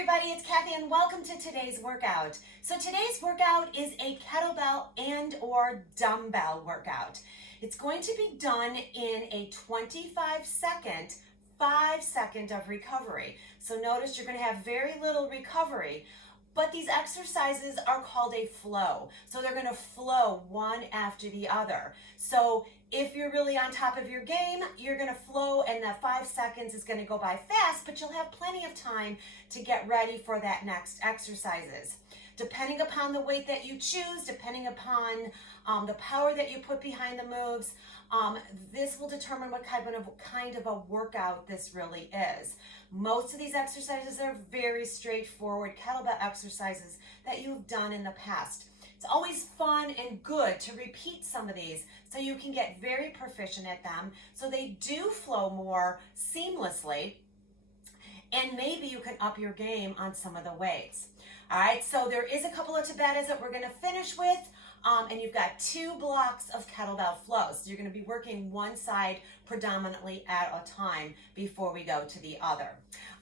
everybody, it's Kathy and welcome to today's workout. So today's workout is a kettlebell and or dumbbell workout. It's going to be done in a 25-second, 5-second of recovery. So notice you're going to have very little recovery, but these exercises are called a flow. So they're going to flow one after the other. So if you're really on top of your game, you're going to flow and that 5 seconds is going to go by fast, but you'll have plenty of time to get ready for that next exercises. Depending upon the weight that you choose, depending upon the power that you put behind the moves, this will determine what kind of a workout this really is. Most of these exercises are very straightforward kettlebell exercises that you've done in the past. It's always fun and good to repeat some of these so you can get very proficient at them so they do flow more seamlessly, and maybe you can up your game on some of the weights. All right, so there is a couple of Tabatas that we're going to finish with, and you've got 2 blocks of kettlebell flows. So you're going to be working one side predominantly at a time before we go to the other.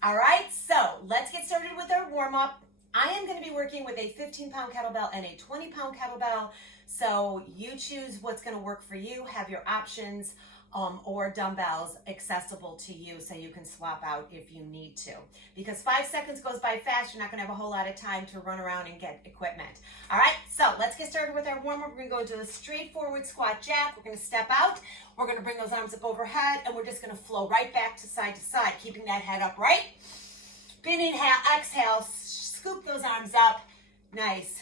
All right, so let's get started with our warm-up. I am going to be working with a 15-pound kettlebell and a 20-pound kettlebell, so you choose what's going to work for you. Have your options or dumbbells accessible to you so you can swap out if you need to. Because 5 seconds goes by fast, you're not going to have a whole lot of time to run around and get equipment. All right, so let's get started with our warm-up. We're going to go into a straightforward squat jack. We're going to step out. We're going to bring those arms up overhead, and we're just going to flow right back to side, keeping that head upright. Then inhale, exhale, scoop those arms up. Nice.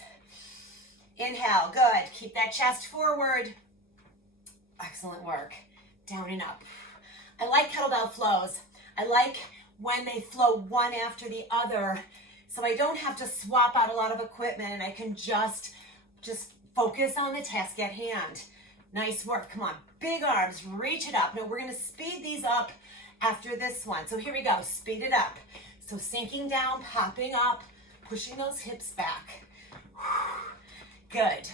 Inhale, good. Keep that chest forward. Excellent work. Down and up. I like kettlebell flows. I like when they flow one after the other, so I don't have to swap out a lot of equipment and I can just focus on the task at hand. Nice work. Come on. Big arms. Reach it up. Now we're going to speed these up after this one. So here we go. Speed it up. So sinking down, popping up, pushing those hips back. Good.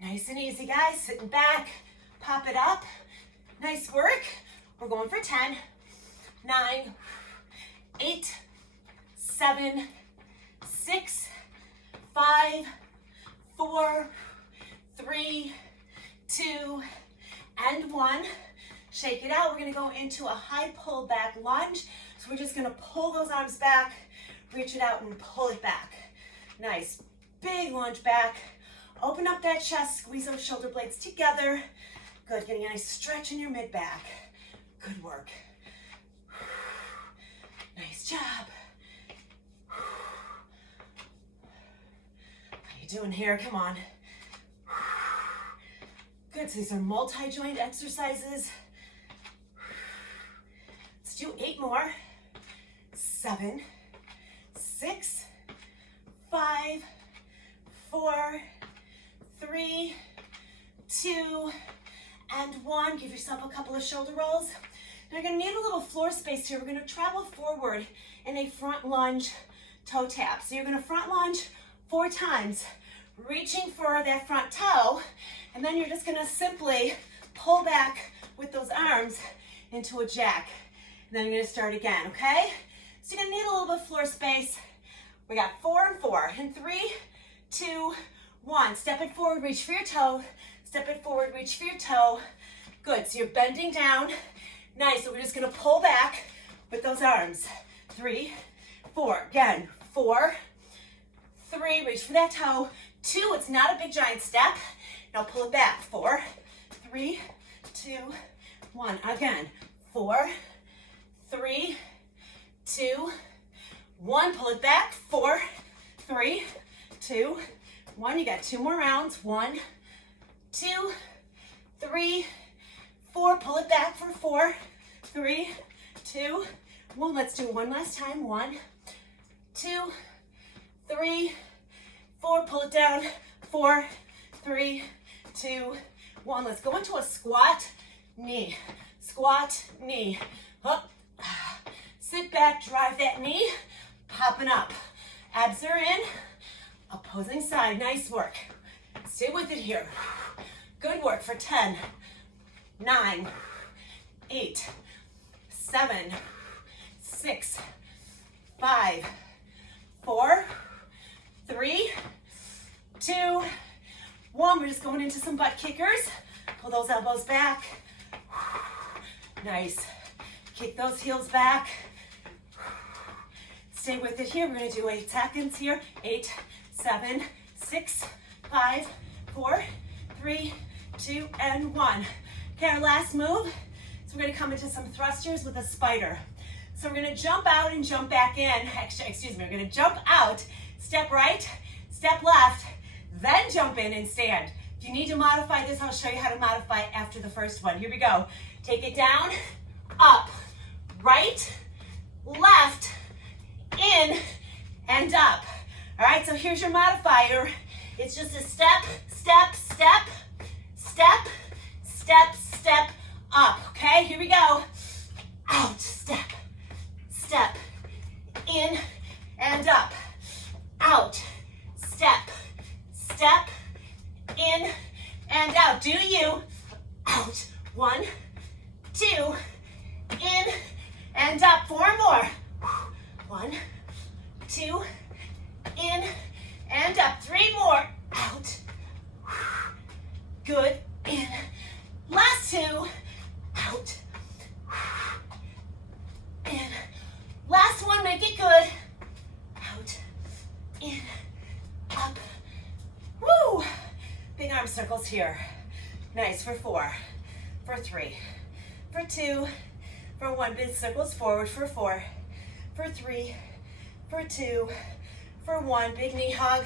Nice and easy, guys. Sitting back. Pop it up. Nice work. We're going for 10, 9, 8, 7, 6, 5, 4, 3, 2, and 1. Shake it out. We're going to go into a high pull back lunge. So we're just going to pull those arms back, reach it out and pull it back. Nice. Big lunge back. Open up that chest, squeeze those shoulder blades together. Good, getting a nice stretch in your mid-back. Good work. Nice job. How you doing here? Come on. Good, so these are multi-joint exercises. Let's do 8 more. 7, 6, 5, 4, 3, 2, and 1. Give yourself a couple of shoulder rolls. Now you're going to need a little floor space here. We're going to travel forward in a front lunge toe tap. So you're going to front lunge 4 times, reaching for that front toe, and then you're just going to simply pull back with those arms into a jack. And then you're going to start again, okay? So you're going to need a little bit of floor space. We got 4 and 4. In 3, 2, 1. Step it forward, reach for your toe. Step it forward, reach for your toe. Good, so you're bending down. Nice, so we're just gonna pull back with those arms. 3, 4, again, 4, 3, reach for that toe. 2, it's not a big giant step. Now pull it back. 4, 3, 2, 1. Again, 4, 3, 2, 1. Pull it back. 4, 3, 2, 1. You got 2 more rounds. 1, 2, 3, 4. Pull it back for 4, 3, 2, 1. Let's do one last time. 1, 2, 3, 4. Pull it down. 4, 3, 2, 1. Let's go into a squat knee. Squat knee. Up. Sit back. Drive that knee. Popping up. Abs are in. Opposing side. Nice work. Stay with it here. Good work for 10, 9, 8, 7, 6, 5, 4, 3, 2, 1. We're just going into some butt kickers. Pull those elbows back. Nice. Kick those heels back. Stay with it here. We're going to do 8 seconds here. 8, 7, 6, 5, 4, 3, 2, and 1. Okay, our last move. So we're going to come into some thrusters with a spider. So we're going to jump out and jump back in. Actually, excuse me, we're going to jump out, step right, step left, then jump in and stand. If you need to modify this, I'll show you how to modify it after the first one. Here we go. Take it down, up, right, left, in, and up. All right, so here's your modifier. It's just a step, step, step, step, step, step, up. Okay, here we go. Out, step, step, in, and up. Out, step, step, in, and out. Do you. Out. 1, 2, in, and up. 4 more. 1, 2, in, and up. 3 more. Out. Good. In. Last 2. Out. In. Last one. Make it good. Out. In. Up. Woo. Big arm circles here. Nice. For 4. For 3. For 2. For 1. Big circles forward. For 4. For 3. For 2. For 1. Big knee hug.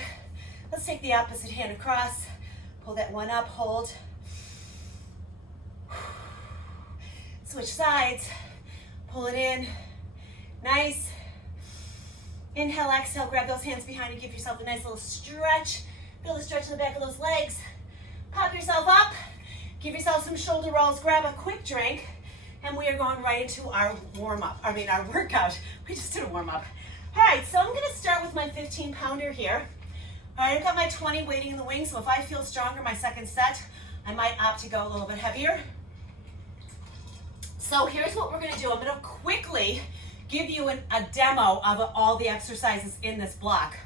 Let's take the opposite hand across. Pull that one up. Hold. Switch sides. Pull it in. Nice. Inhale, exhale. Grab those hands behind you. Give yourself a nice little stretch. Feel the stretch in the back of those legs. Pop yourself up. Give yourself some shoulder rolls. Grab a quick drink. And we are going right into our our workout. We just did a warm-up. All right, so I'm going to start with my 15-pounder here. All right, I've got my 20 waiting in the wings, so if I feel stronger my second set, I might opt to go a little bit heavier. So here's what we're going to do. I'm going to quickly give you a demo of all the exercises in this block.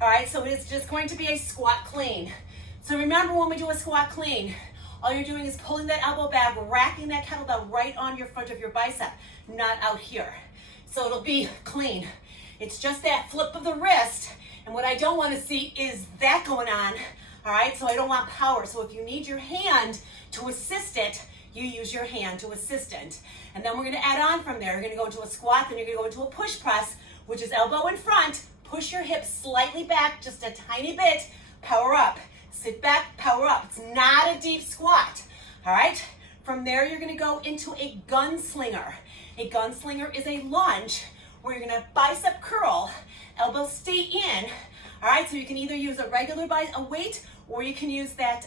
All right, so it's just going to be a squat clean. So remember, when we do a squat clean, all you're doing is pulling that elbow back, racking that kettlebell right on your front of your bicep, not out here. So it'll be clean. It's just that flip of the wrist, and what I don't want to see is that going on, all right? So I don't want power. So if you need your hand to assist it, you use your hand to assist it. And then we're going to add on from there. You're going to go into a squat, then you're going to go into a push press, which is elbow in front. Push your hips slightly back, just a tiny bit. Power up. Sit back, power up. It's not a deep squat, all right? From there, you're going to go into a gunslinger. A gunslinger is a lunge where you're going to bicep curl, elbows stay in, all right? So you can either use a regular weight, or you can use that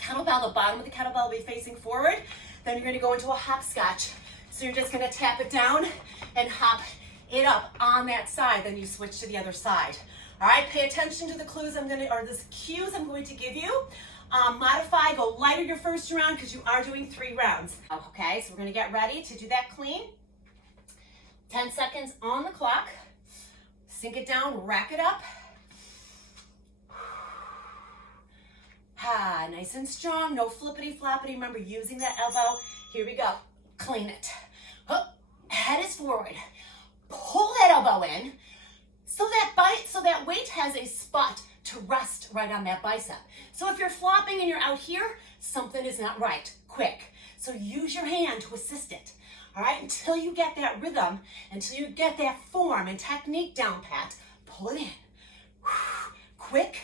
kettlebell. The bottom of the kettlebell will be facing forward. Then you're going to go into a hopscotch. So you're just going to tap it down and hop it up on that side. Then you switch to the other side. All right, pay attention to the cues I'm going to give you. Modify, go lighter your first round because you are doing 3 rounds. Okay, so we're going to get ready to do that clean. 10 seconds on the clock. Sink it down, rack it up. Nice and strong, no flippity floppity. Remember, using that elbow. Here we go. Clean it. Head is forward. Pull that elbow in so that weight has a spot to rest right on that bicep. So if you're flopping and you're out here, something is not right. Quick. So use your hand to assist it. All right, until you get that rhythm, until you get that form and technique down pat, pull it in. Quick,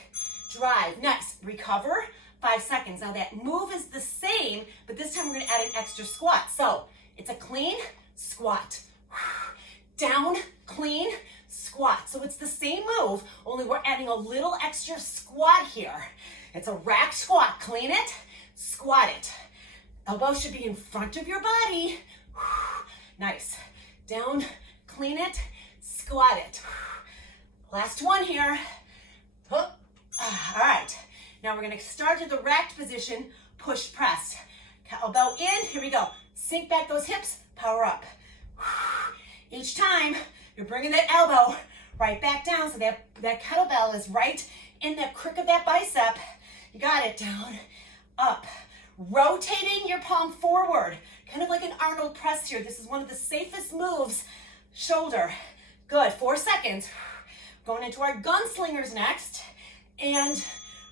drive, nice. Recover, 5 seconds. Now that move is the same, but this time we're gonna add an extra squat. So it's a clean squat. Down, clean, squat. So it's the same move, only we're adding a little extra squat here. It's a rack squat. Clean it, squat it. Elbow should be in front of your body. Nice. Down, clean it, squat it. Last one here. All right. Now we're going to start to the racked position, push press. Elbow in, here we go. Sink back those hips, power up. Each time, you're bringing that elbow right back down. So that kettlebell is right in the crick of that bicep. You got it. Down, up. Rotating your palm forward, kind of like an Arnold press here. This is one of the safest moves. Shoulder. Good. 4 seconds. Going into our gunslingers next. And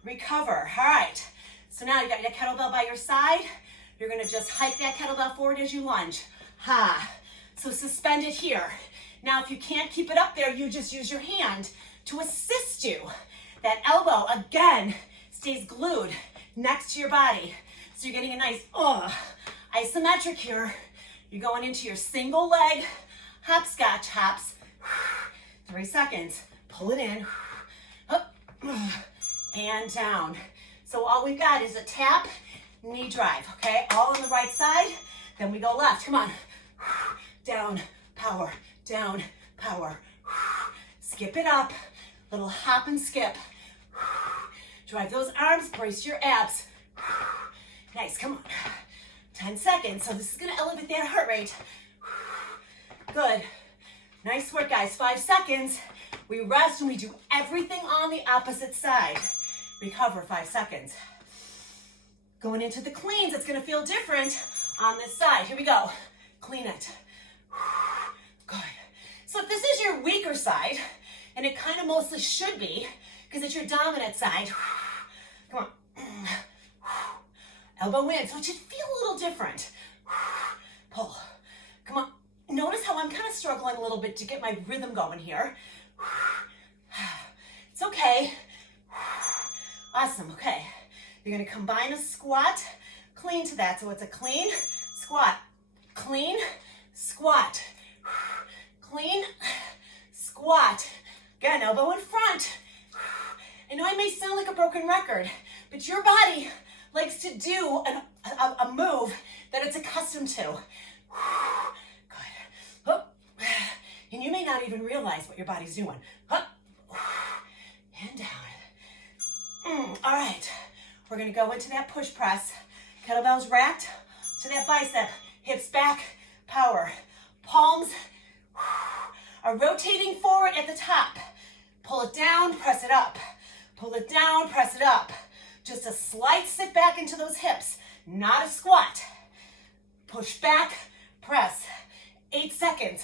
recover. All right. So now you got your kettlebell by your side. You're going to just hike that kettlebell forward as you lunge. Ha. So suspend it here. Now, if you can't keep it up there, you just use your hand to assist you. That elbow, again, stays glued next to your body. So you're getting a nice isometric here. You're going into your single leg hopscotch hops. 3 seconds. Pull it in. Up, and down. So all we've got is a tap, knee drive, okay? All on the right side. Then we go left. Come on. Down, power, down, power. Skip it up. Little hop and skip. Drive those arms, brace your abs. Nice, come on. 10 seconds. So this is gonna elevate that heart rate. Good. Nice work, guys. 5 seconds. We rest and we do everything on the opposite side. Recover, 5 seconds. Going into the cleans, it's gonna feel different on this side. Here we go. Clean it. Good. So if this is your weaker side, and it kind of mostly should be, because it's your dominant side, come on. Elbow in, so it should feel a little different. Pull. Come on. Notice how I'm kind of struggling a little bit to get my rhythm going here. It's okay. Awesome, okay. You're gonna combine a squat, clean to that. So it's a clean, squat, clean, squat, clean, squat. Again, elbow in front. I know I may sound like a broken record, but your body likes to do a move that it's accustomed to. Good. Up. And you may not even realize what your body's doing. Up. And down. All right. We're going to go into that push press. Kettlebells racked to that bicep. Hips back. Power. Palms are rotating forward at the top. Pull it down, press it up. Pull it down, press it up. Just a slight sit back into those hips, not a squat. Push back, press. 8 seconds.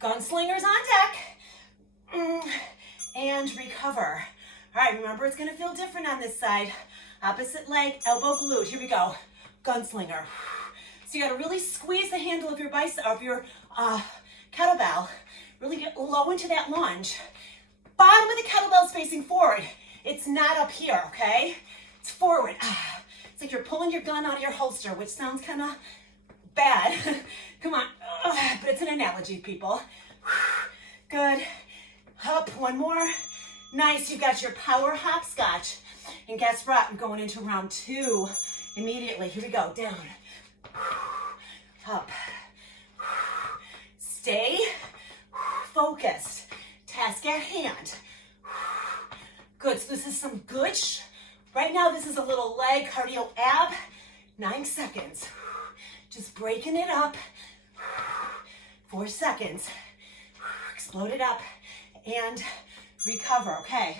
Gunslingers on deck. And recover. All right, remember it's gonna feel different on this side. Opposite leg, elbow glued. Here we go. Gunslinger. So you gotta really squeeze the handle of your kettlebell. Really get low into that lunge. Bottom of the kettlebell is facing forward. It's not up here, okay? It's forward. It's like you're pulling your gun out of your holster, which sounds kind of bad. Come on. But it's an analogy, people. Good. Up, one more. Nice, you got your power hopscotch. And guess what? I'm going into round 2 immediately. Here we go. Down. Up. Stay focused. Task at hand. Good, so this is some good, right now this is a little leg cardio ab. 9 seconds. Just breaking it up. 4 seconds. Explode it up and recover, okay?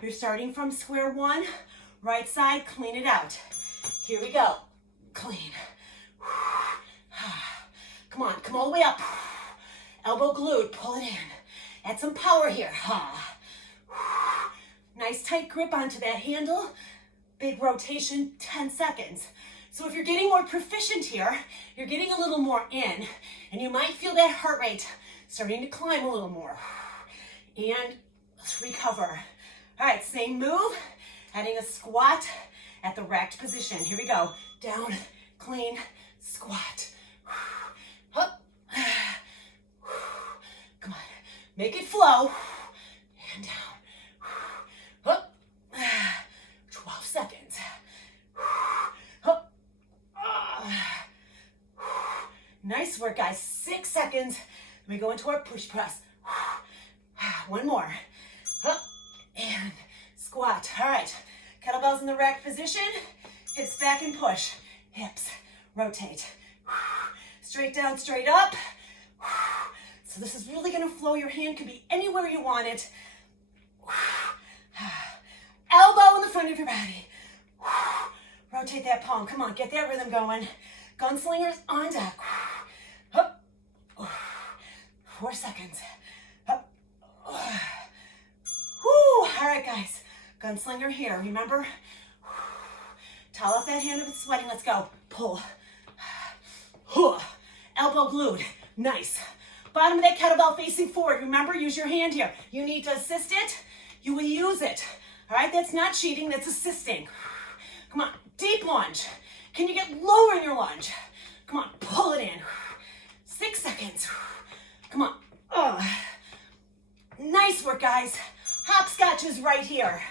You're starting from square one, right side, clean it out. Here we go, clean. Come on, come all the way up. Elbow glued, pull it in. Add some power here. Nice tight grip onto that handle. Big rotation, 10 seconds. So if you're getting more proficient here, you're getting a little more in, and you might feel that heart rate starting to climb a little more. And let's recover. All right, same move, adding a squat at the racked position. Here we go. Down, clean, squat. Up. Come on, make it flow. And down. Up. 12 seconds. Up. Nice work, guys. 6 seconds. Let me go into our push press. One more. Up. And squat. All right. Kettlebells in the rack position. Hips back and push. Hips. Rotate. Straight down, straight up. So this is really gonna flow. Your hand can be anywhere you want it. Elbow in the front of your body. Rotate that palm. Come on, get that rhythm going. Gunslingers on deck. 4 seconds. All right, guys. Gunslinger here. Remember? Towel off that hand if it's sweating. Let's go. Pull. Elbow glued. Nice. Bottom of that kettlebell facing forward. Remember, use your hand here. You need to assist it. You will use it. All right, that's not cheating. That's assisting. Come on. Deep lunge. Can you get lower in your lunge? Come on. Pull it in. 6 seconds. Come on. Nice work, guys. Hopscotches right here.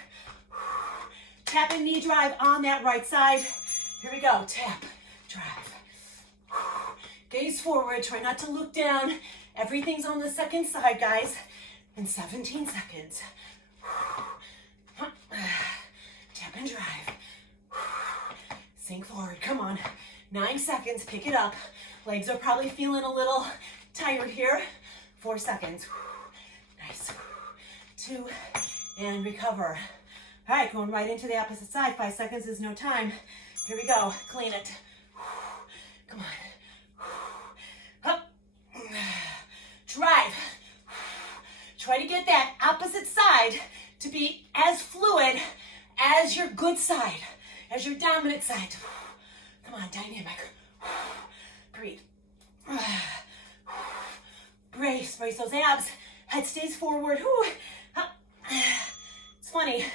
Tap and knee drive on that right side. Here we go. Tap, drive. Gaze forward. Try not to look down. Everything's on the second side, guys. In 17 seconds. Tap and drive. Sink forward. Come on. 9 seconds. Pick it up. Legs are probably feeling a little tired here. 4 seconds. Nice. 2, and recover. All right, going right into the opposite side. 5 seconds is no time. Here we go. Clean it. Come on. Up. Drive. Try to get that opposite side to be as fluid as your good side, as your dominant side. Come on, dynamic. Breathe. Brace those abs. Head stays forward. It's funny.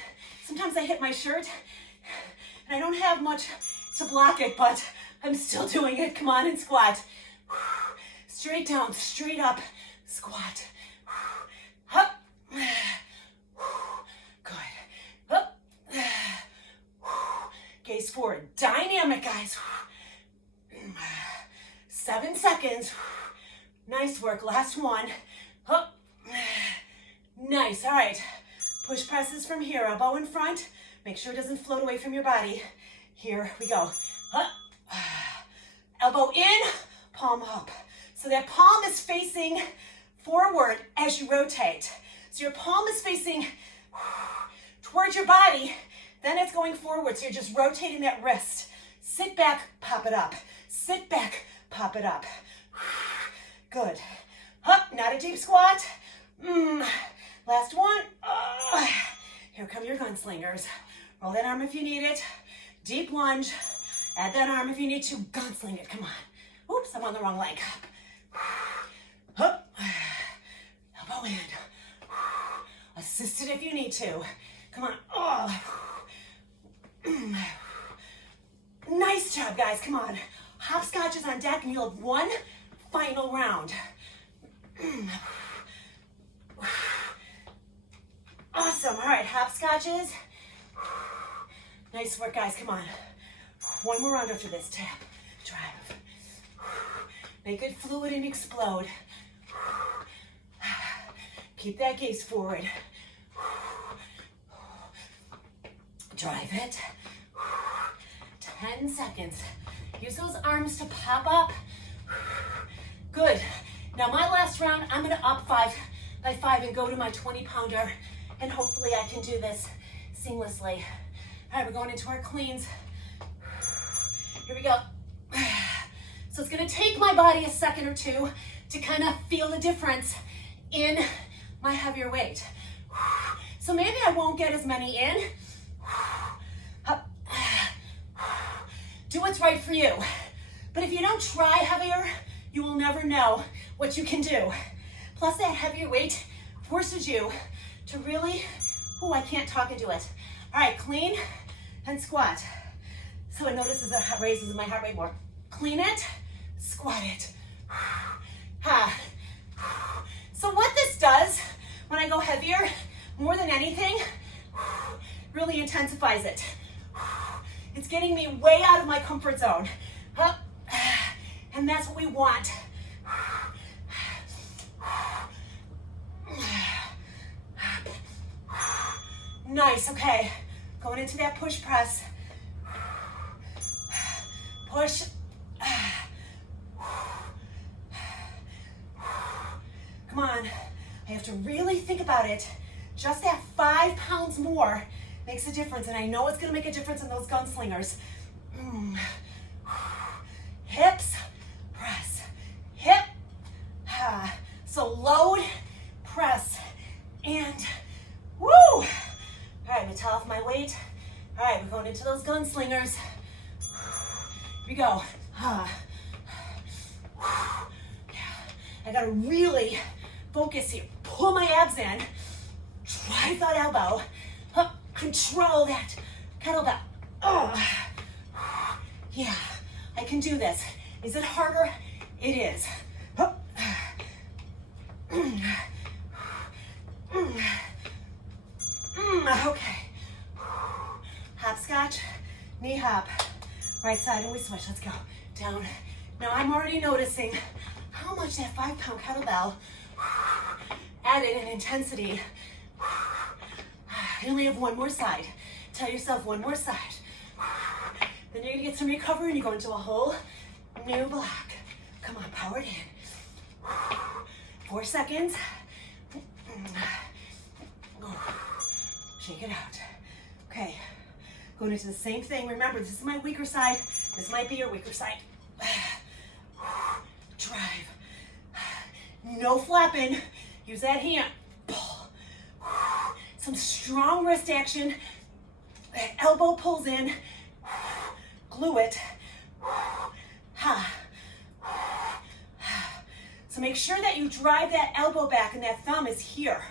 Sometimes I hit my shirt and I don't have much to block it, but I'm still doing it. Come on and squat. Straight down, straight up, squat. Up. Good. Up. Gaze forward. Dynamic, guys. 7 seconds. Nice work. Last one. Up. Nice. All right. Push presses from here. Elbow in front. Make sure it doesn't float away from your body. Here we go. Up. Elbow in, palm up. So that palm is facing forward as you rotate. So your palm is facing towards your body, then it's going forward. So you're just rotating that wrist. Sit back, pop it up. Sit back, pop it up. Good. Up, not a deep squat. Last one. Here come your gunslingers. Roll that arm if you need it. Deep lunge. Add that arm if you need to. Gunsling it. Come on. Oops, I'm on the wrong leg. Up. Elbow in. Assist it if you need to. Come on. Nice job, guys. Come on. Hopscotches on deck, and you'll have one final round. Awesome. All right, hopscotches. Nice work, guys. Come on. One more round after this. Tap, drive. Make it fluid and explode. Keep that gaze forward. Drive it. 10 seconds. Use those arms to pop up. Good. Now my last round, I'm gonna up 5 by 5 and go to my 20-pounder, and hopefully I can do this seamlessly. All right, we're going into our cleans. Here we go. So it's gonna take my body a second or two to kind of feel the difference in my heavier weight. So maybe I won't get as many in. Do what's right for you. But if you don't try heavier, you will never know what you can do. Plus that heavier weight forces you to really, I can't talk and do it. All right, clean and squat. So it notices it raises my heart rate more. Clean it, squat it. So what this does when I go heavier, more than anything, really intensifies it. It's getting me way out of my comfort zone. And that's what we want. Nice, okay. Going into that push press. Push. have to really think about it. Just that 5 pounds more makes a difference, and I know it's gonna make a difference in those gunslingers. Hips, press, hip. So load, press, and woo! All right, I'm gonna towel off my weight. All right, we're going into those gunslingers. Here we go. I gotta really focus here. Pull my abs in. Drive that elbow. Control that kettlebell. Yeah, I can do this. Is it harder? It is. Okay. Hopscotch, knee hop. Right side, and we switch. Let's go. Down. Now I'm already noticing how much that 5 pound kettlebell added in intensity. You only have one more side. Tell yourself one more side. Then you're gonna get some recovery and you go into a whole new block. Come on, power it in. 4 seconds. Shake it out. Okay, going into the same thing. Remember, this is my weaker side. This might be your weaker side. Drive. No flapping. Use that hand. Pull. Some strong wrist action. Elbow pulls in. Glue it. So make sure that you drive that elbow back and that thumb is here.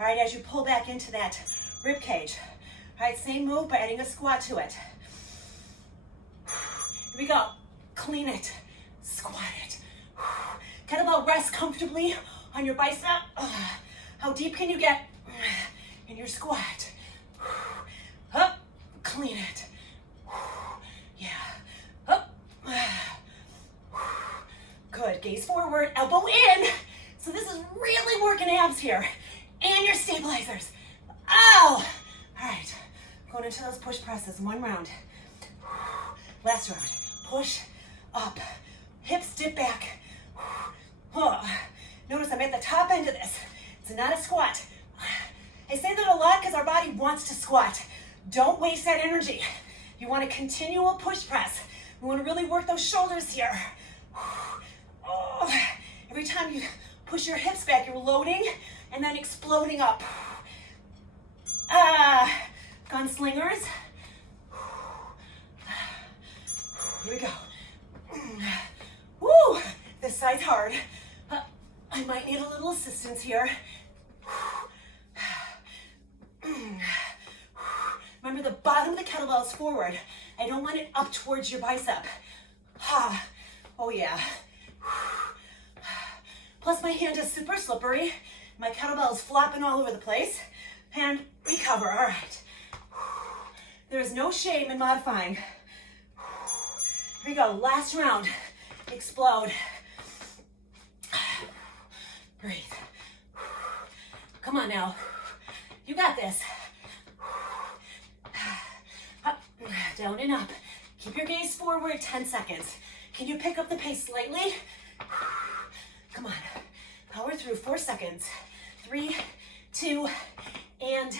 All right, as you pull back into that rib cage. All right, same move, but adding a squat to it. Here we go. Clean it. Squat it. Kettlebell rest comfortably on your bicep. How deep can you get in your squat? Up. Clean it. Yeah. Up. Good. Gaze forward. Elbow in. So this is really working abs here. And your stabilizers. Ow! All right. Going into those push presses. 1 round. Last round. Push up. Hips dip back. Notice I'm at the top end of this. It's not a squat. I say that a lot because our body wants to squat. Don't waste that energy. You want a continual push press. You want to really work those shoulders here. Every time you push your hips back, you're loading and then exploding up. Gunslingers. Here we go. Woo! This side's hard. I might need a little assistance here. Remember, the bottom of the kettlebell is forward. I don't want it up towards your bicep. Oh yeah. Plus my hand is super slippery. My kettlebell is flopping all over the place. And recover, all right. There is no shame in modifying. Here we go, last round. Explode. Breathe. Come on now. You got this. Up, down and up. Keep your gaze forward, 10 seconds. Can you pick up the pace slightly? Come on. Power through, 4 seconds. 3, 2, and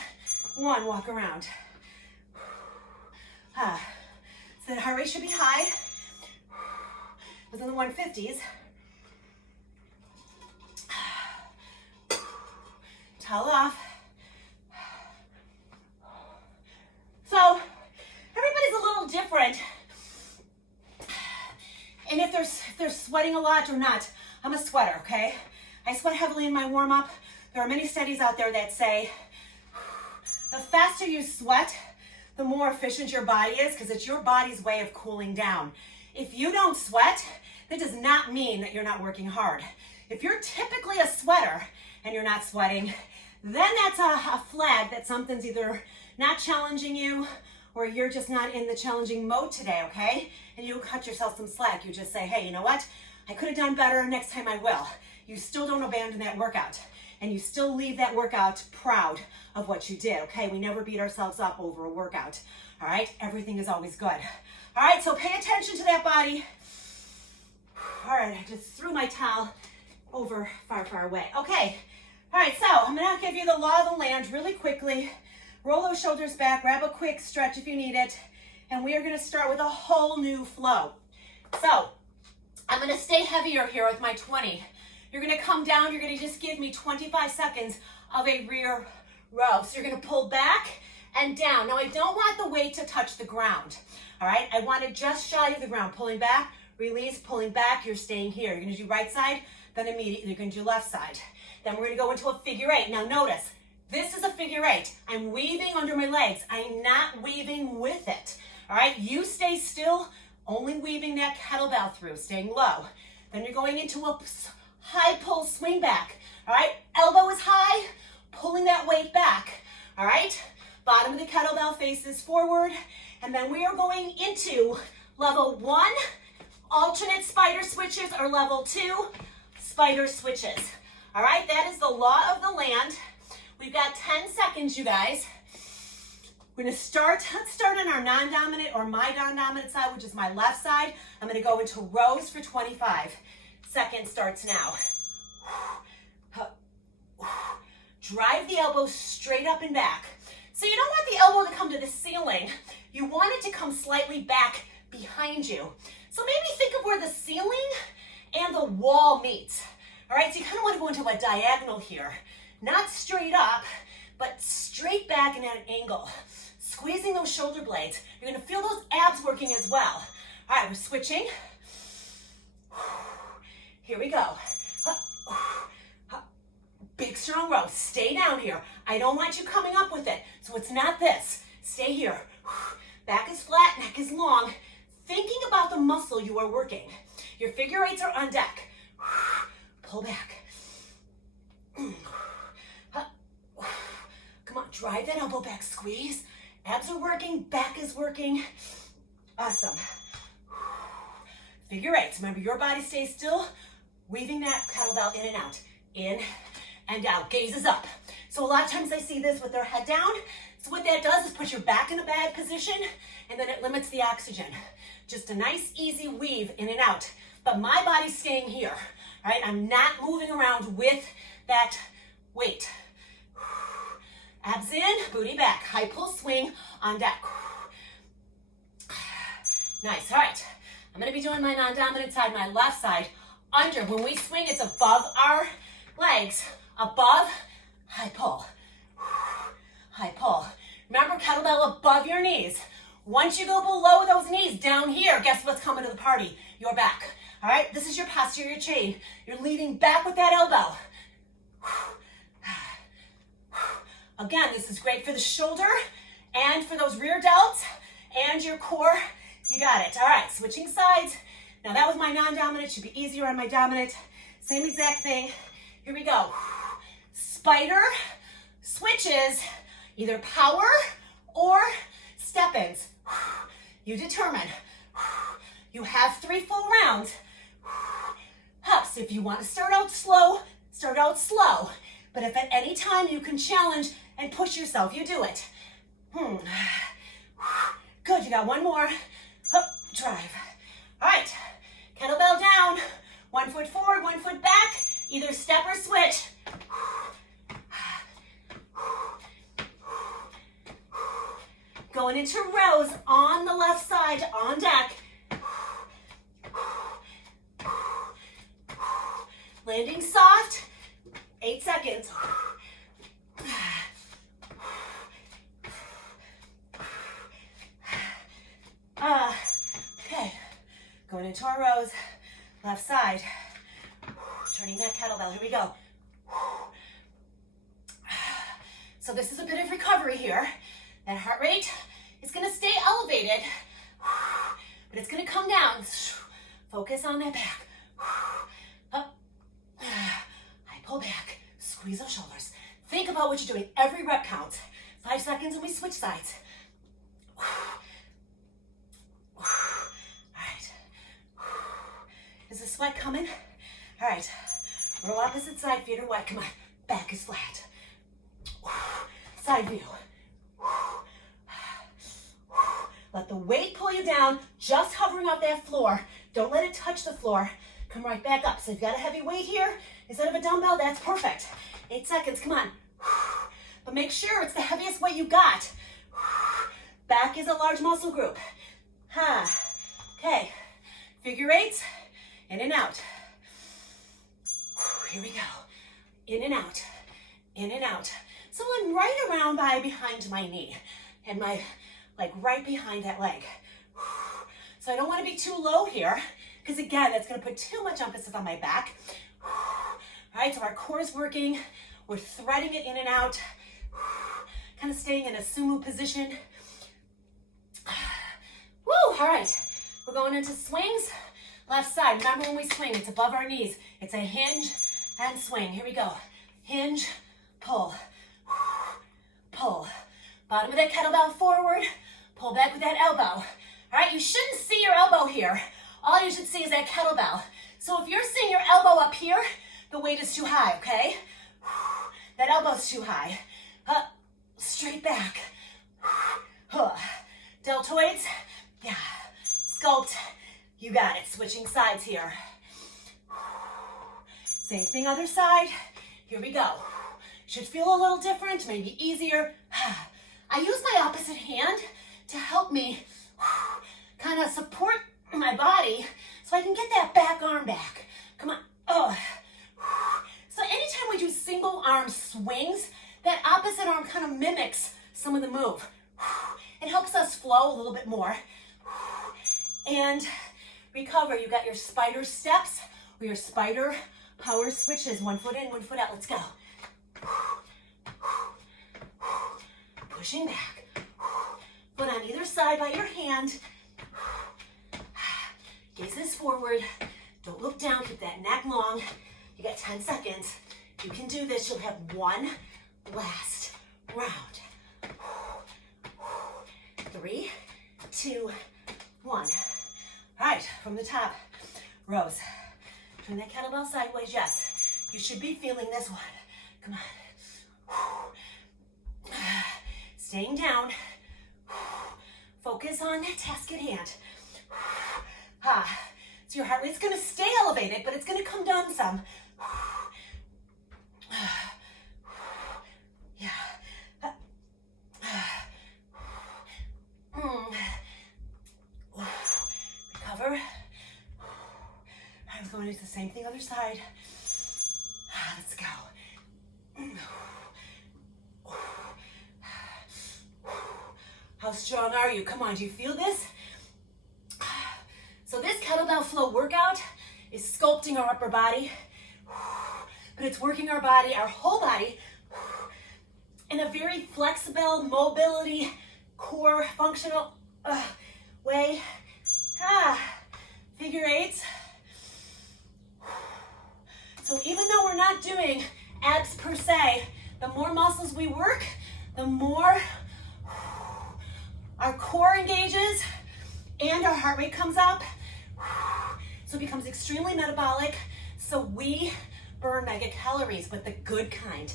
1. Walk around. So the heart rate should be high. Within the 150s. Towel off. So everybody's a little different. And if they're sweating a lot or not, I'm a sweater, okay? I sweat heavily in my warm-up. There are many studies out there that say the faster you sweat, the more efficient your body is, because it's your body's way of cooling down. If you don't sweat, that does not mean that you're not working hard. If you're typically a sweater and you're not sweating, then that's a flag that something's either not challenging you or you're just not in the challenging mode today, okay? And you cut yourself some slack. You just say, hey, you know what? I could have done better. Next time I will. You still don't abandon that workout. And you still leave that workout proud of what you did, okay? We never beat ourselves up over a workout, all right? Everything is always good. All right, so pay attention to that body. All right, I just threw my towel over far, far away. Okay, All right, so I'm gonna give you the law of the land really quickly. Roll those shoulders back, grab a quick stretch if you need it, and we are gonna start with a whole new flow. So I'm gonna stay heavier here with my 20. You're gonna come down, you're gonna just give me 25 seconds of a rear row. So you're gonna pull back and down. Now I don't want the weight to touch the ground, all right? I want it just shy of the ground. Pulling back, release, pulling back, you're staying here. You're gonna do right side, then immediately you're gonna do left side. Then we're gonna go into a figure eight. Now notice, this is a figure eight. I'm weaving under my legs. I'm not weaving with it, all right? You stay still, only weaving that kettlebell through, staying low. Then you're going into a high pull swing back, all right? Elbow is high, pulling that weight back, all right? Bottom of the kettlebell faces forward, and then we are going into level 1, alternate spider switches, or level 2, spider switches. All right, that is the law of the land. We've got 10 seconds, you guys. We're gonna start, let's start on our non-dominant or my non-dominant side, which is my left side. I'm gonna go into rows for 25. Second starts now. Drive the elbow straight up and back. So you don't want the elbow to come to the ceiling. You want it to come slightly back behind you. So maybe think of where the ceiling and the wall meet. All right, so you kind of want to go into a diagonal here. Not straight up, but straight back and at an angle. Squeezing those shoulder blades. You're gonna feel those abs working as well. All right, we're switching. Here we go. Big strong row, stay down here. I don't want you coming up with it, so it's not this. Stay here. Back is flat, neck is long. Thinking about the muscle you are working. Your figure eights are on deck. Pull back. Come on, drive that elbow back, squeeze. Abs are working, back is working. Awesome. Figure eights, remember your body stays still, weaving that kettlebell in and out. In and out, gaze is up. So a lot of times I see this with their head down. So what that does is put your back in a bad position, and then it limits the oxygen. Just a nice, easy weave in and out. But my body's staying here, right? I'm not moving around with that weight. Abs in, booty back. High pull swing on deck. Nice, all right. I'm gonna be doing my non-dominant side, my left side. Under, when we swing, it's above our legs. Above, high pull. High pull. Remember, kettlebell above your knees. Once you go below those knees, down here, guess what's coming to the party? Your back. All right, this is your posterior chain. You're leaning back with that elbow. Again, this is great for the shoulder and for those rear delts and your core. You got it. All right, switching sides. Now that was my non-dominant, should be easier on my dominant. Same exact thing. Here we go. Spider switches, either power or step-ins. You determine. You have 3 full rounds. Hups, if you want to start out slow, start out slow. But if at any time you can challenge and push yourself, you do it. Good, you got one more. Up, drive. All right, kettlebell down. 1 foot forward, 1 foot back. Either step or switch. Going into rows on the left side, on deck. Landing soft, 8 seconds. Okay, going into our rows, left side. Turning that kettlebell, here we go. So this is a bit of recovery here. That heart rate is gonna stay elevated, but it's gonna come down. Focus on that back. Up. I pull back, squeeze those shoulders. Think about what you're doing. Every rep counts. 5 seconds and we switch sides. All right. Is the sweat coming? All right. Roll opposite side, feet are wide. Come on. Back is flat. Side view. Let the weight pull you down, just hovering off that floor. Don't let it touch the floor. Come right back up. So you've got a heavy weight here. Instead of a dumbbell, that's perfect. 8 seconds, come on. But make sure it's the heaviest weight you got. Back is a large muscle group. Okay, figure eights, in and out. Here we go. In and out, in and out. So I'm right around behind my knee and my, like right behind that leg. So I don't want to be too low here because again, that's going to put too much emphasis on my back. All right, so our core is working. We're threading it in and out, kind of staying in a sumo position. Woo, all right, we're going into swings. Left side, remember when we swing, it's above our knees. It's a hinge and swing. Here we go. Hinge, pull, pull. Bottom of that kettlebell forward, pull back with that elbow. All right, you shouldn't see your elbow here. All you should see is that kettlebell. So if you're seeing your elbow up here, the weight is too high, okay? That elbow's too high. Straight back. Deltoids, yeah. Sculpt, you got it. Switching sides here. Same thing other side. Here we go. Should feel a little different, maybe easier. I use my opposite hand to help me kind of support my body so I can get that back arm back. Come on. Oh. So anytime we do single arm swings, that opposite arm kind of mimics some of the move. It helps us flow a little bit more. And recover. You got your spider steps or your spider power switches. 1 foot in, 1 foot out. Let's go. Pushing back. Foot on either side by your hand. Gazes forward. Don't look down. Keep that neck long. You got 10 seconds. You can do this. You'll have one last round. 3, 2, 1. All right, from the top, rows. Turn that kettlebell sideways, yes. You should be feeling this one. Come on. Staying down. Focus on that task at hand. So your heart rate's gonna stay elevated, but it's gonna come down some. Yeah. Recover. I'm going to do the same thing other side. Let's go. How strong are you? Come on, do you feel this? So this kettlebell flow workout is sculpting our upper body, but it's working our body, our whole body, in a very flexible, mobility, core, functional way. Figure eights. So even though we're not doing abs per se, the more muscles we work, the more our core engages and our heart rate comes up. So it becomes extremely metabolic. So we burn mega calories, but the good kind.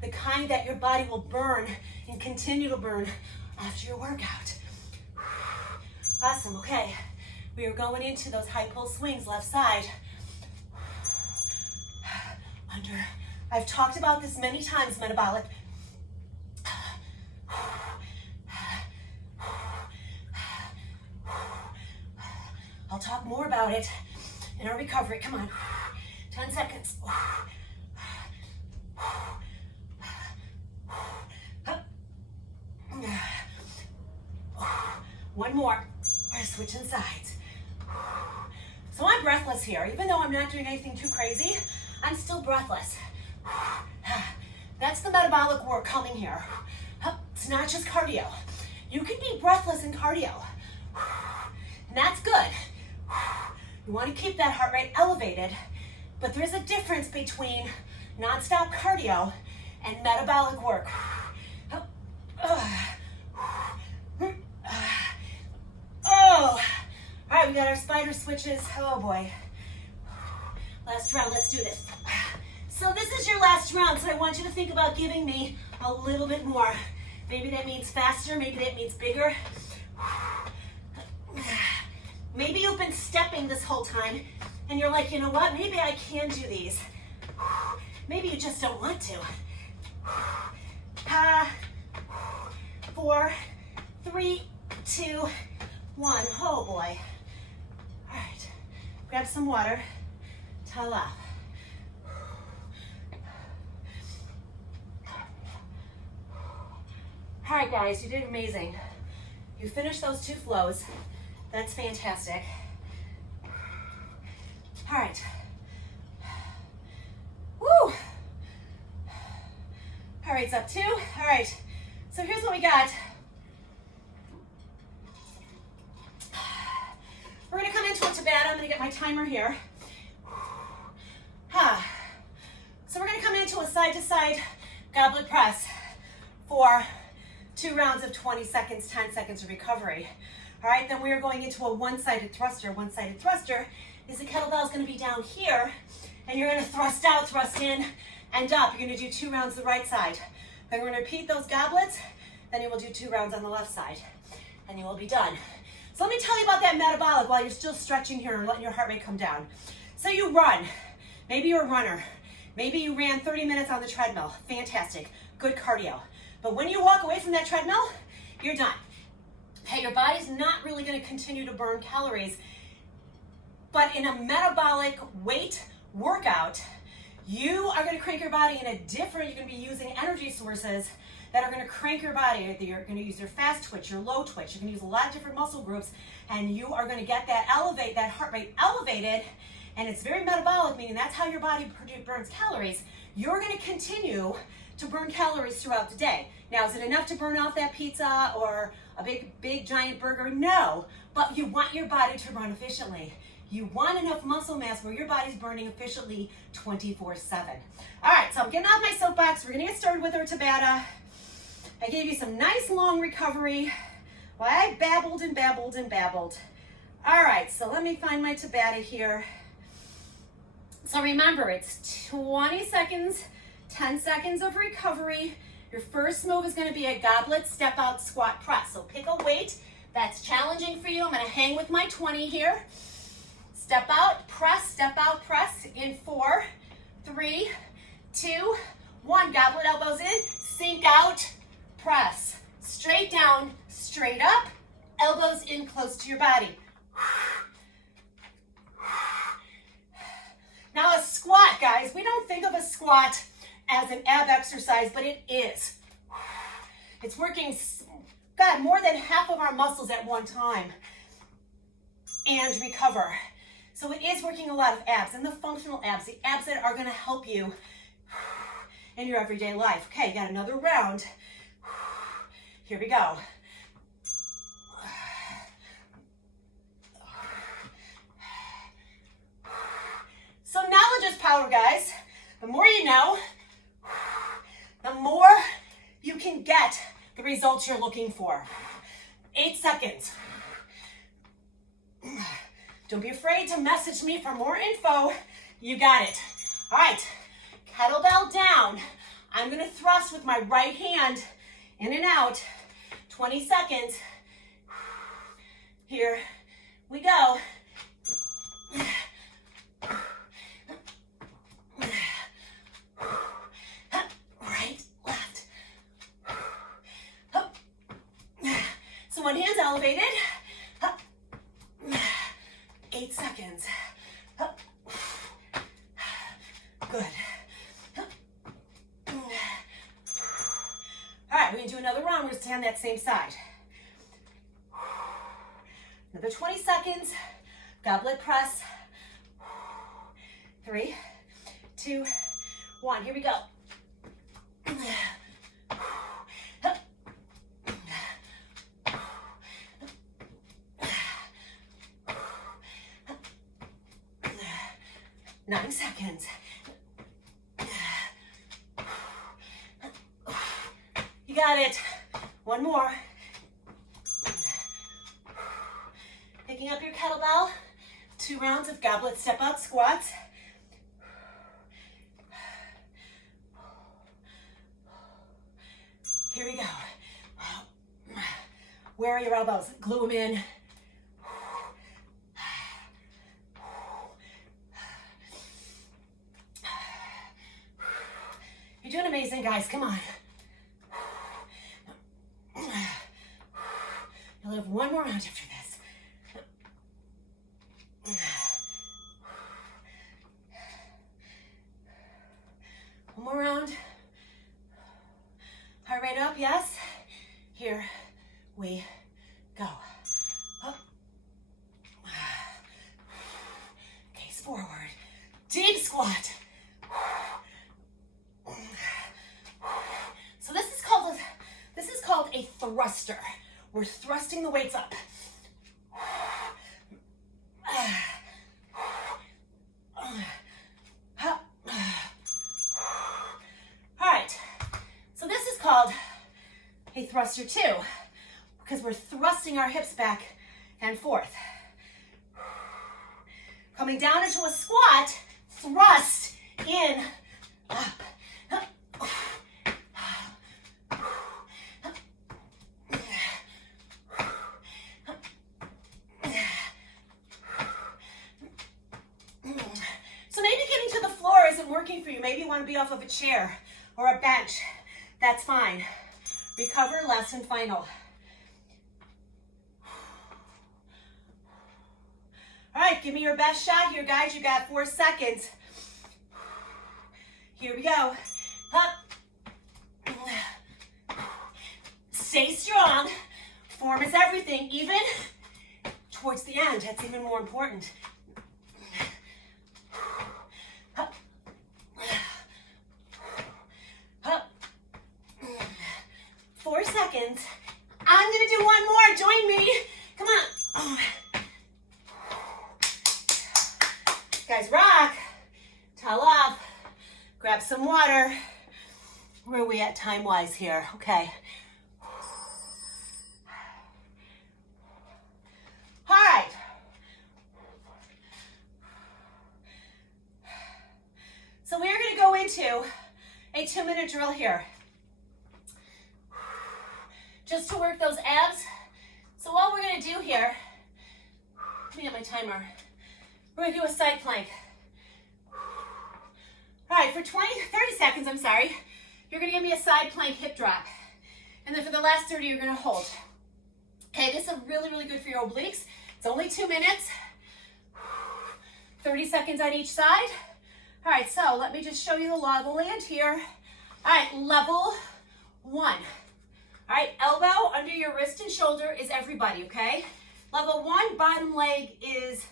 The kind that your body will burn and continue to burn after your workout. Awesome, okay. We are going into those high pull swings, left side. Under. I've talked about this many times, metabolic. I'll talk more about it in our recovery. Come on. 10 seconds. One more. We're switching sides. So I'm breathless here. Even though I'm not doing anything too crazy, I'm still breathless. That's the metabolic work coming here. It's not just cardio. You can be breathless in cardio. And that's good. You want to keep that heart rate elevated, but there's a difference between nonstop cardio and metabolic work. All right, we got our spider switches. Oh boy. Last round, let's do this. So this is your last round, so I want you to think about giving me a little bit more. Maybe that means faster, maybe that means bigger. Maybe you've been stepping this whole time and you're like, you know what, maybe I can do these. maybe you just don't want to. 4, 3, 2, 1. Oh boy. All right, grab some water, towel off. All right, guys, you did amazing. You finished those 2 flows. That's fantastic. All right. Woo! All right, it's up 2. All right, so here's what we got. We're gonna come into a Tabata. I'm gonna get my timer here. So we're gonna come into a side-to-side goblet press for 2 rounds of 20 seconds, 10 seconds of recovery. All right, then we are going into a one-sided thruster. One-sided thruster is the kettlebell is gonna be down here, and you're gonna thrust out, thrust in, and up. You're gonna do 2 rounds the right side. Then we're gonna repeat those goblets, then you will do 2 rounds on the left side, and you will be done. So let me tell you about that metabolic while you're still stretching here and letting your heart rate come down. So you run, maybe you're a runner, maybe you ran 30 minutes on the treadmill, fantastic, good cardio. But when you walk away from that treadmill, you're done. Okay, your body's not really gonna continue to burn calories, but in a metabolic weight workout, you are gonna crank your body in a different, you're gonna be using energy sources that are gonna crank your body. You're gonna use your fast twitch, your low twitch, you're gonna use a lot of different muscle groups, and you are gonna get that heart rate elevated, and it's very metabolic, meaning that's how your body burns calories. You're gonna continue to burn calories throughout the day. Now, is it enough to burn off that pizza or a big giant burger? No, but you want your body to run efficiently. You want enough muscle mass where your body's burning efficiently 24/7. All right, so I'm getting off my soapbox. We're gonna get started with our Tabata. I gave you some nice long recovery. Well, I babbled and babbled and babbled. All right, so let me find my Tabata here. So remember, it's 20 seconds, 10 seconds of recovery. Your first move is gonna be a goblet step out squat press. So pick a weight that's challenging for you. I'm gonna hang with my 20 here. Step out, press in 4, 3, 2, 1. Goblet elbows in, sink out, press. Straight down, straight up, elbows in close to your body. Now a squat, guys, we don't think of a squat as an ab exercise, but it is. It's working, God, more than half of our muscles at one time and recover. So it is working a lot of abs, and the functional abs, the abs that are gonna help you in your everyday life. Okay, got another round. Here we go. So knowledge is power, guys. The more you know, the more you can get the results you're looking for. 8 seconds. Don't be afraid to message me for more info. You got it. All right, kettlebell down. I'm gonna thrust with my right hand in and out. 20 seconds. Here we go. Right, left. So one hand's elevated. 8 seconds. Good. All right, we're gonna do another round. We're gonna stand that same side. Another 20 seconds. Goblet press. 3, 2, 1. Here we go. 9 seconds. You got it. One more. Picking up your kettlebell. 2 rounds of goblet step out squats. Here we go. Where are your elbows? Glue them in. guys, come on. You'll have one more round after this. One more round. Heart rate up, yes? Here we go. Up. Gaze forward. Deep squat. So this is called a thruster. We're thrusting the weights up. All right, so this is called a thruster too, because we're thrusting our hips back and forth. Coming down into a squat, thrust in, up. So maybe getting to the floor isn't working for you. Maybe you want to be off of a chair or a bench. That's fine. Recover, last and final. All right, give me your best shot here, guys. You got 4 seconds. Here we go. Up. Stay strong. Form is everything, even towards the end. That's even more important. Up. Up. 4 seconds. I'm gonna do one more. Join me. Come on. Oh. Guys, rock. Towel off. Grab some water. Where are we at time-wise here? Okay. All right. So we're going to go into a 2-minute drill here. Just to work those abs. So what we're going to do here, let me get my timer. We're going to do a side plank. All right, for 30 seconds, you're going to give me a side plank hip drop. And then for the last 30, you're going to hold. Okay, this is really, really good for your obliques. It's only 2 minutes. 30 seconds on each side. All right, so let me just show you the law of the land here. All right, level 1. All right, elbow under your wrist and shoulder is everybody, okay? Level 1, bottom leg is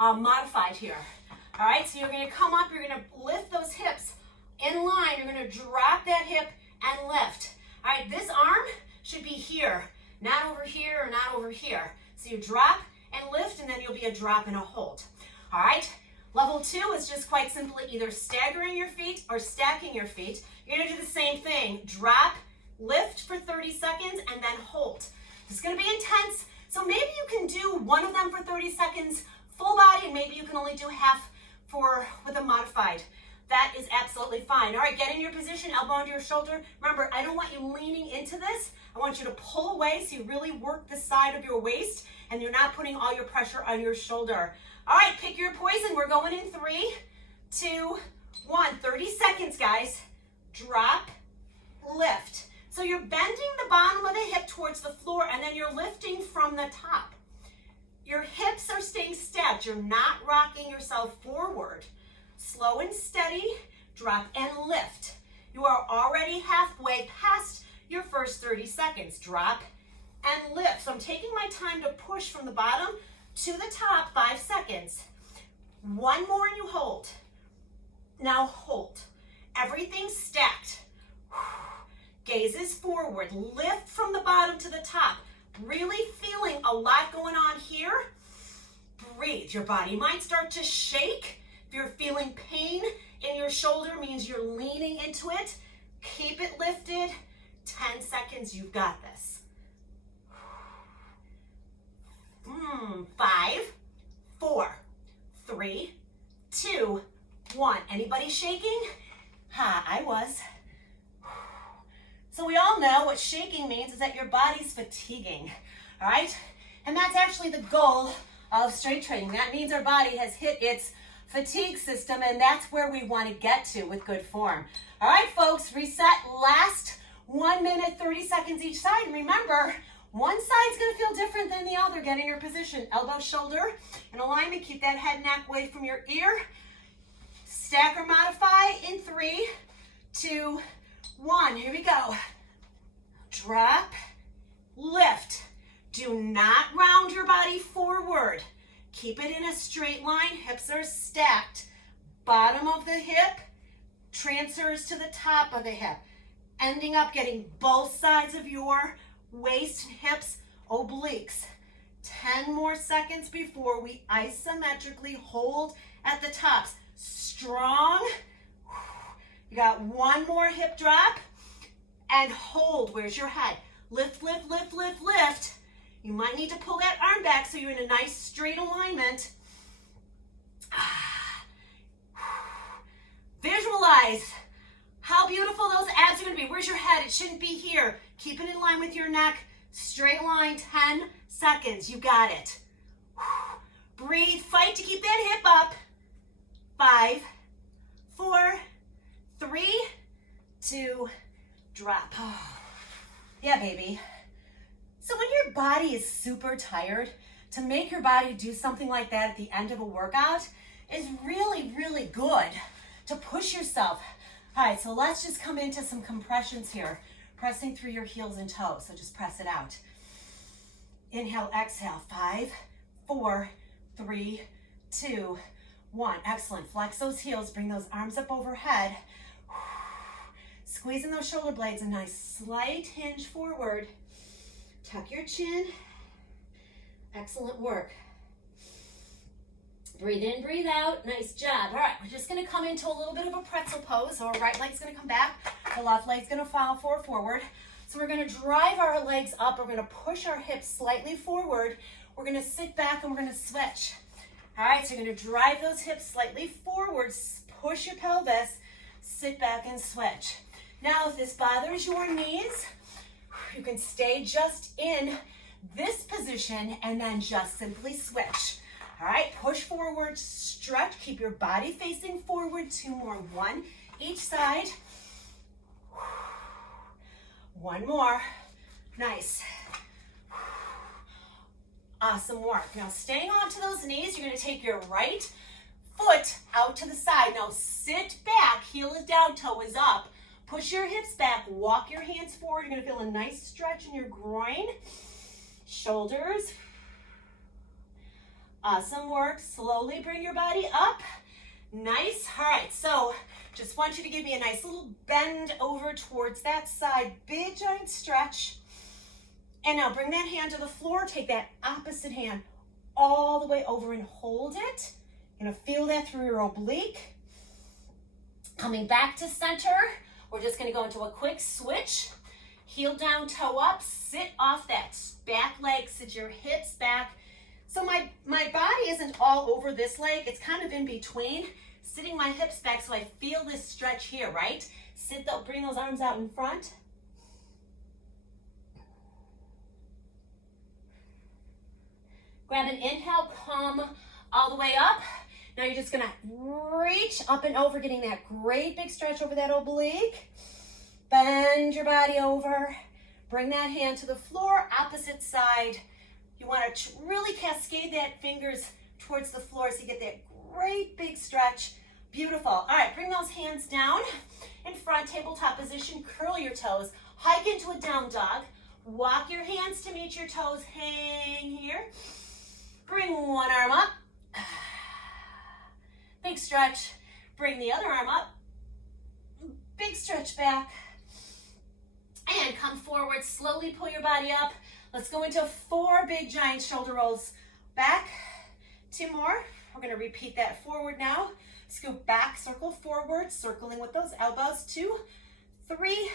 modified here. All right, so you're going to come up, you're going to lift those hips in line. You're going to drop that hip and lift. All right, this arm should be here, not over here or not over here. So you drop and lift, and then you'll be a drop and a hold. All right, level 2 is just quite simply either staggering your feet or stacking your feet. You're going to do the same thing. Drop, lift for 30 seconds, and then hold. This is going to be intense, so maybe you can do one of them for 30 seconds full body, and maybe you can only do half with a modified. That is absolutely fine. All right, get in your position, elbow under your shoulder. Remember, I don't want you leaning into this. I want you to pull away so you really work the side of your waist and you're not putting all your pressure on your shoulder. All right, pick your poison. We're going in 3, 2, 1. 30 seconds, guys. Drop, lift. So you're bending the bottom of the hip towards the floor and then you're lifting from the top. Your hips are staying stacked. You're not rocking yourself forward. Slow and steady, drop and lift. You are already halfway past your first 30 seconds. Drop and lift. So I'm taking my time to push from the bottom to the top, 5 seconds. One more and you hold. Now hold. Everything's stacked. Gaze is forward. Lift from the bottom to the top. Really feeling a lot going on here. Breathe. Your body might start to shake. If you're feeling pain in your shoulder, means you're leaning into it. Keep it lifted. 10 seconds, you've got this. 5, 4, 3, 2, 1. Anybody shaking? I was. So we all know what shaking means is that your body's fatiguing, all right? And that's actually the goal of strength training. That means our body has hit its fatigue system, and that's where we want to get to with good form. All right, folks, reset. Last 1 minute, 30 seconds each side. And remember, one side's gonna feel different than the other. Get in your position, elbow, shoulder in alignment. Keep that head neck away from your ear. Stack or modify in 3, 2, 1. Here we go. Drop, lift. Do not round your body forward. Keep it in a straight line. Hips are stacked. Bottom of the hip transfers to the top of the hip, ending up getting both sides of your waist and hips obliques. 10 more seconds before we isometrically hold at the tops. Strong. You got one more hip drop and hold. Where's your head? Lift, lift, lift, lift, lift. You might need to pull that arm back so you're in a nice straight alignment. Visualize how beautiful those abs are going to be. Where's your head? It shouldn't be here. Keep it in line with your neck. Straight line, 10 seconds. You got it. Breathe. Fight to keep that hip up. 5, 4, 3, 2, drop. Yeah, baby. So when your body is super tired, to make your body do something like that at the end of a workout is really, really good to push yourself. All right, so let's just come into some compressions here. Pressing through your heels and toes, so just press it out. Inhale, exhale, 5, 4, 3, 2, 1. Excellent. Flex those heels, bring those arms up overhead. Squeezing those shoulder blades, a nice slight hinge forward. Tuck your chin. Excellent work. Breathe in, breathe out. Nice job. All right, we're just gonna come into a little bit of a pretzel pose. So our right leg's gonna come back, the left leg's gonna fall forward. So we're gonna drive our legs up. We're gonna push our hips slightly forward. We're gonna sit back and we're gonna switch. All right, so you're gonna drive those hips slightly forward, push your pelvis, sit back and switch. Now, if this bothers your knees, you can stay just in this position and then just simply switch. All right, push forward, stretch, keep your body facing forward. 2 more, 1 each side. 1 more, nice. Awesome work. Now staying onto those knees, you're gonna take your right foot out to the side. Now sit back, heel is down, toe is up. Push your hips back, walk your hands forward. You're gonna feel a nice stretch in your groin, shoulders. Awesome work. Slowly bring your body up. Nice. All right, so just want you to give me a nice little bend over towards that side. Big giant stretch. And now bring that hand to the floor. Take that opposite hand all the way over and hold it. You're gonna feel that through your oblique. Coming back to center. We're just gonna go into a quick switch. Heel down, toe up. Sit off that back leg. Sit your hips back. So my body isn't all over this leg. It's kind of in between. Sitting my hips back so I feel this stretch here, right? Sit though, bring those arms out in front. Grab an inhale, come all the way up. Now you're just gonna reach up and over, getting that great big stretch over that oblique. Bend your body over. Bring that hand to the floor, opposite side. You want to really cascade that fingers towards the floor so you get that great big stretch. Beautiful. All right, bring those hands down in front, tabletop position. Curl your toes. Hike into a down dog. Walk your hands to meet your toes. Hang here. Bring one arm up. Big stretch. Bring the other arm up. Big stretch back. And come forward. Slowly pull your body up. Let's go into 4 big giant shoulder rolls back. 2 more. We're gonna repeat that forward now. Scoop back, circle forward, circling with those elbows. 2, 3,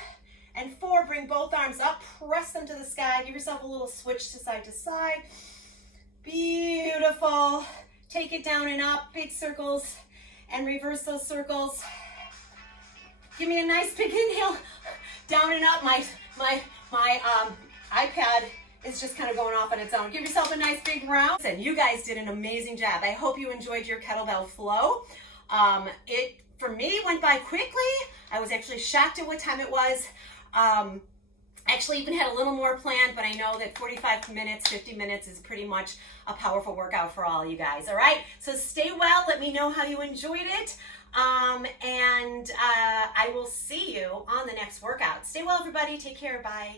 and 4. Bring both arms up, press them to the sky. Give yourself a little switch to side. Beautiful. Take it down and up, big circles, and reverse those circles. Give me a nice big inhale. Down and up. My iPad is just kind of going off on its own. Give yourself a nice big round. And you guys did an amazing job. I hope you enjoyed your kettlebell flow. It for me, went by quickly. I was actually shocked at what time it was. Actually even had a little more planned, but I know that 45 minutes, 50 minutes is pretty much a powerful workout for all you guys, all right? So stay well, let me know how you enjoyed it, and I will see you on the next workout. Stay well, everybody, take care, bye.